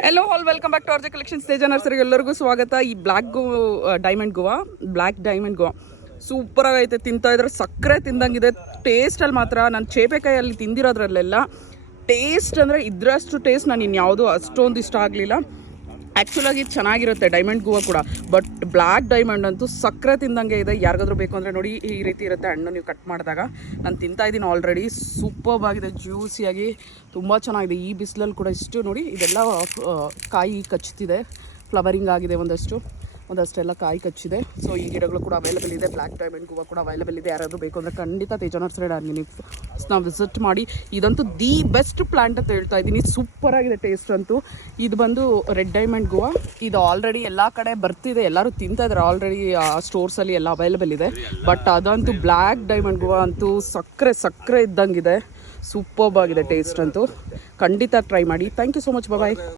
Hello all welcome back to RJ collections. Teja ನರ್ಸರಿಗೆ ಎಲ್ಲರಿಗೂ ಸ್ವಾಗತ. ಈ ಬ್ಲ್ಯಾಕ್ ಡೈಮಂಡ್ ಗೋವಾ ಸೂಪರ್ ಆಗೈತೆ. ತಿಂತಾ ಇದ್ರೆ ಸಕ್ಕರೆ ತಿಂದಂಗಿದೆ. ಟೇಸ್ಟಲ್ಲಿ ಮಾತ್ರ ನಾನು ಚೇಪೆಕಾಯಲ್ಲಿ ತಿಂದಿರೋದ್ರಲ್ಲೆಲ್ಲ ಟೇಸ್ಟ್ ಅಂದರೆ ಇದರಷ್ಟು ಟೇಸ್ಟ್ ನಾನು ಇನ್ಯಾವುದೂ ಅಷ್ಟೊಂದು ಇಷ್ಟ ಆಗಲಿಲ್ಲ. ಆ್ಯಕ್ಚುಲಾಗಿ ಚೆನ್ನಾಗಿರುತ್ತೆ ಡೈಮಂಡ್ ಗೋವಾ ಕೂಡ, ಬಟ್ ಬ್ಲ್ಯಾಕ್ ಡೈಮಂಡ್ ಅಂತೂ ಸಕ್ಕರೆ ತಿಂದಂಗೆ ಇದೆ. ಯಾರಿಗಾದ್ರೂ ಬೇಕು ಅಂದರೆ ನೋಡಿ, ಈ ರೀತಿ ಇರುತ್ತೆ ಹಣ್ಣು. ನೀವು ಕಟ್ ಮಾಡಿದಾಗ ನಾನು ತಿಂತಾಯಿದ್ದೀನಿ ಆಲ್ರೆಡಿ. ಸೂಪರ್ಬ್ ಆಗಿದೆ, ಜ್ಯೂಸಿಯಾಗಿ ತುಂಬ ಚೆನ್ನಾಗಿದೆ. ಈ ಬಿಸಿಲಲ್ಲಿ ಕೂಡ ಇಷ್ಟು ನೋಡಿ, ಇದೆಲ್ಲ ಕಾಯಿ ಕಚ್ಚುತ್ತಿದೆ, ಫ್ಲವರಿಂಗ್ ಆಗಿದೆ ಒಂದಷ್ಟೆಲ್ಲ ಕಾಯಿ ಕಚ್ಚಿದೆ. ಸೊ ಈ ಗಿಡಗಳು ಕೂಡ ಅವೈಲೇಬಲ್ ಇದೆ. ಬ್ಲ್ಯಾಕ್ ಡೈಮಂಡ್ ಗೋವಾ ಕೂಡ ಅವೈಲೇಬಲ್ ಇದೆ. ಯಾರಾದರೂ ಬೇಕು ಅಂದರೆ ಖಂಡಿತ ತೇಜ ನರ್ಸರಿ ಆರ್ಗ್ಯಾನಿಕ್ಸ್ನ ವಿಸಿಟ್ ಮಾಡಿ. ಇದಂತೂ ದಿ ಬೆಸ್ಟ್ ಪ್ಲಾಂಟ್ ಅಂತ ಹೇಳ್ತಾ ಇದ್ದೀನಿ. ಸೂಪರ್ ಆಗಿದೆ ಟೇಸ್ಟ್ ಅಂತೂ. ಇದು ಬಂದು ರೆಡ್ ಡೈಮಂಡ್ ಗೋವಾ. ಇದು ಆಲ್ರೆಡಿ ಎಲ್ಲ ಕಡೆ ಬರ್ತಿದೆ, ಎಲ್ಲರೂ ತಿಂತಾ ಇದ್ದಾರೆ ಆಲ್ರೆಡಿ. ಸ್ಟೋರ್ಸಲ್ಲಿ ಎಲ್ಲ ಅವೈಲೇಬಲ್ ಇದೆ. ಬಟ್ ಅದಂತೂ ಬ್ಲ್ಯಾಕ್ ಡೈಮಂಡ್ ಗೋವಾ ಅಂತೂ ಸಕ್ಕರೆ ಇದ್ದಂಗಿದೆ. ಸೂಪರ್ಬ್ ಆಗಿದೆ ಟೇಸ್ಟ್ ಅಂತೂ. ಖಂಡಿತ ಟ್ರೈ ಮಾಡಿ. Thank you so much. Bye.